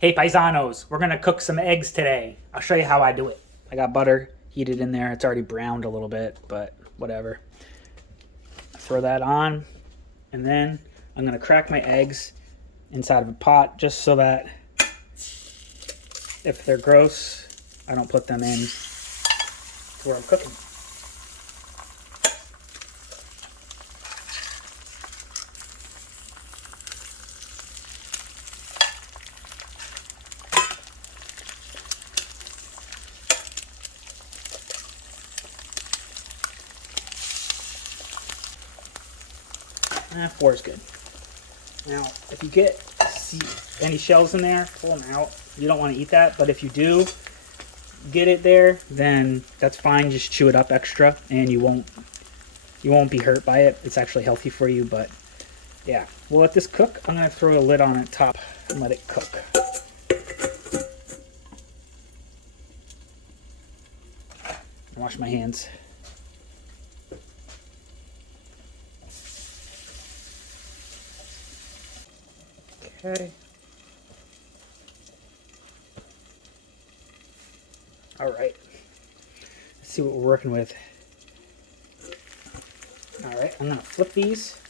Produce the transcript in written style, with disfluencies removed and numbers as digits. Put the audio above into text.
Hey paisanos, we're gonna cook some eggs today. I'll show you how I do it. I got butter heated in there. It's already browned a little bit, but whatever. Throw that on, and then I'm gonna crack my eggs inside of a pot just so that if they're gross, I don't put them in to where I'm cooking. Four is good. Now, if you get any shells in there, pull them out. You don't want to eat that, but if you do get it there, then that's fine. Just chew it up extra, and you won't be hurt by it. It's actually healthy for you, but yeah. We'll let this cook. I'm gonna throw a lid on it top and let it cook. Wash my hands. Okay. All right. Let's see what we're working with. All right, I'm gonna flip these.